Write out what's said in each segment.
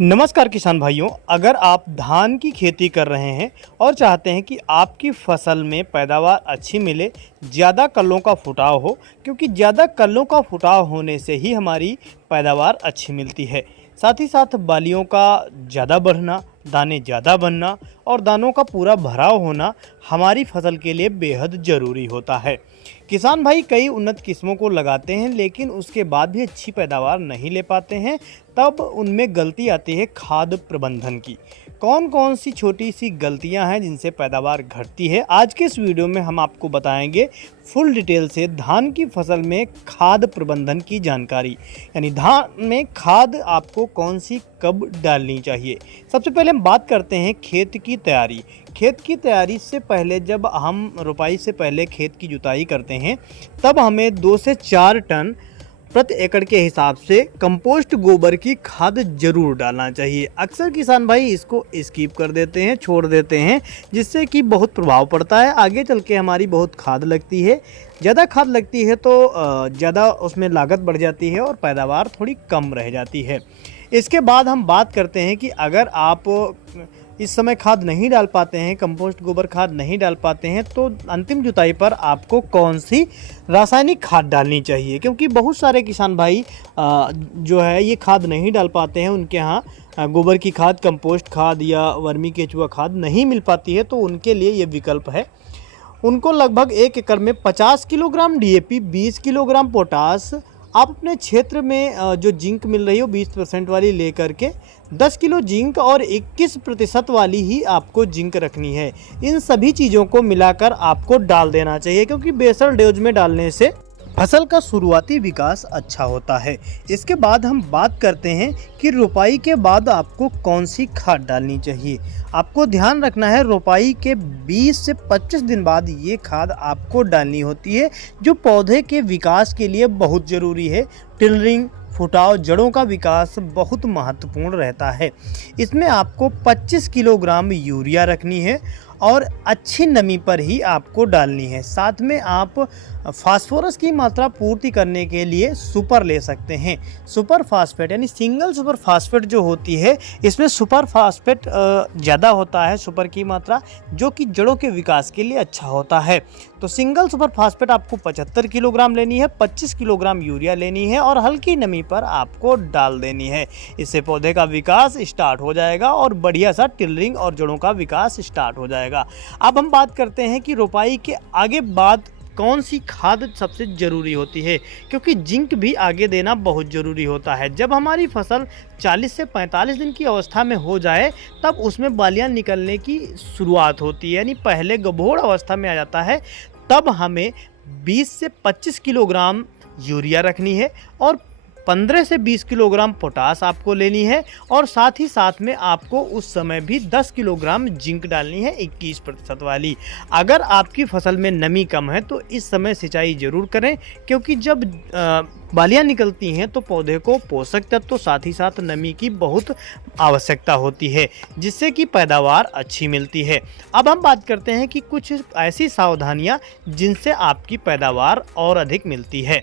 नमस्कार किसान भाइयों, अगर आप धान की खेती कर रहे हैं और चाहते हैं कि आपकी फसल में पैदावार अच्छी मिले, ज़्यादा कल्लों का फुटाव हो, क्योंकि ज़्यादा कल्लों का फुटाव होने से ही हमारी पैदावार अच्छी मिलती है। साथ ही साथ बालियों का ज़्यादा बढ़ना, दाने ज़्यादा बनना और दानों का पूरा भराव होना हमारी फसल के लिए बेहद ज़रूरी होता है। किसान भाई कई उन्नत किस्मों को लगाते हैं, लेकिन उसके बाद भी अच्छी पैदावार नहीं ले पाते हैं। तब उनमें गलती आती है खाद प्रबंधन की। कौन कौन सी छोटी सी गलतियां हैं जिनसे पैदावार घटती है, आज के इस वीडियो में हम आपको बताएंगे फुल डिटेल से धान की फसल में खाद प्रबंधन की जानकारी। यानी धान में खाद आपको कौन सी कब डालनी चाहिए। सबसे पहले हम बात करते हैं खेत की तैयारी। खेत की तैयारी से पहले जब हम रोपाई से पहले खेत की जुताई करते हैं, तब हमें 2 से 4 टन प्रति एकड़ के हिसाब से कंपोस्ट गोबर की खाद जरूर डालना चाहिए। अक्सर किसान भाई इसको स्किप कर देते हैं, छोड़ देते हैं, जिससे कि बहुत प्रभाव पड़ता है। आगे चल के हमारी बहुत खाद लगती है, ज़्यादा खाद लगती है तो ज़्यादा उसमें लागत बढ़ जाती है और पैदावार थोड़ी कम रह जाती है। इसके बाद हम बात करते हैं कि अगर आप इस समय खाद नहीं डाल पाते हैं, कंपोस्ट गोबर खाद नहीं डाल पाते हैं, तो अंतिम जुताई पर आपको कौन सी रासायनिक खाद डालनी चाहिए। क्योंकि बहुत सारे किसान भाई जो है ये खाद नहीं डाल पाते हैं, उनके यहाँ गोबर की खाद, कंपोस्ट खाद या वर्मी केचुआ खाद नहीं मिल पाती है, तो उनके लिए ये विकल्प है। उनको लगभग 1 एकड़ में 50 किलोग्राम DAP, 20 किलोग्राम पोटास, आप अपने क्षेत्र में जो जिंक मिल रही हो 20% वाली ले करके 10 किलो जिंक और 21% वाली ही आपको जिंक रखनी है। इन सभी चीज़ों को मिलाकर आपको डाल देना चाहिए, क्योंकि बेसल डोज में डालने से फसल का शुरुआती विकास अच्छा होता है। इसके बाद हम बात करते हैं कि रोपाई के बाद आपको कौन सी खाद डालनी चाहिए। आपको ध्यान रखना है, रोपाई के 20 से 25 दिन बाद ये खाद आपको डालनी होती है, जो पौधे के विकास के लिए बहुत ज़रूरी है। टिलरिंग, फुटाव, जड़ों का विकास बहुत महत्वपूर्ण रहता है। इसमें आपको 25 किलोग्राम यूरिया रखनी है और अच्छी नमी पर ही आपको डालनी है। साथ में आप फास्फोरस की मात्रा पूर्ति करने के लिए सुपर ले सकते हैं। सुपर फास्फेट यानी सिंगल सुपर फास्फेट जो होती है, इसमें सुपर फास्फेट ज़्यादा होता है, सुपर की मात्रा, जो कि जड़ों के विकास के लिए अच्छा होता है। तो सिंगल सुपर फास्फेट आपको 75 किलोग्राम लेनी है, 25 किलोग्राम यूरिया लेनी है और हल्की नमी पर आपको डाल देनी है। इससे पौधे का विकास स्टार्ट हो जाएगा और बढ़िया सा टिलरिंग और जड़ों का विकास स्टार्ट हो जाएगा। अब हम बात करते हैं कि रोपाई के आगे बाद कौन सी खाद सबसे ज़रूरी होती है, क्योंकि जिंक भी आगे देना बहुत ज़रूरी होता है। जब हमारी फसल 40 से 45 दिन की अवस्था में हो जाए, तब उसमें बालियां निकलने की शुरुआत होती है, यानी पहले गभोड़ अवस्था में आ जाता है। तब हमें 20 से 25 किलोग्राम यूरिया रखनी है और 15 से 20 किलोग्राम पोटास आपको लेनी है, और साथ ही साथ में आपको उस समय भी 10 किलोग्राम जिंक डालनी है, 21% वाली। अगर आपकी फसल में नमी कम है तो इस समय सिंचाई ज़रूर करें, क्योंकि जब बालियां निकलती हैं तो पौधे को पोषक तत्व साथ ही साथ नमी की बहुत आवश्यकता होती है, जिससे कि पैदावार अच्छी मिलती है। अब हम बात करते हैं कि कुछ ऐसी सावधानियां जिनसे आपकी पैदावार और अधिक मिलती है।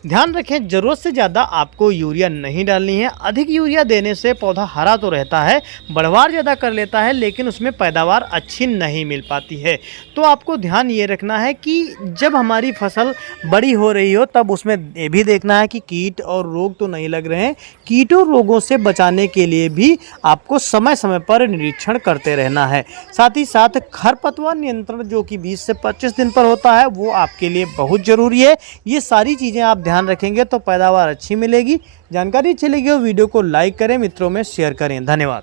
ध्यान रखें, ज़रूरत से ज़्यादा आपको यूरिया नहीं डालनी है। अधिक यूरिया देने से पौधा हरा तो रहता है, बढ़वार ज़्यादा कर लेता है, लेकिन उसमें पैदावार अच्छी नहीं मिल पाती है। तो आपको ध्यान ये रखना है कि जब हमारी फसल बड़ी हो रही हो, तब उसमें ये भी देखना है कि कीट और रोग तो नहीं लग रहे हैं। कीटों रोगों से बचाने के लिए भी आपको समय समय पर निरीक्षण करते रहना है। साथ ही साथ खरपतवार नियंत्रण, जो कि 20 से 25 दिन पर होता है, वो आपके लिए बहुत ज़रूरी है। ये सारी चीज़ें आप ध्यान रखेंगे तो पैदावार अच्छी मिलेगी। जानकारी अच्छी लगी हो वीडियो को लाइक करें, मित्रों में शेयर करें। धन्यवाद।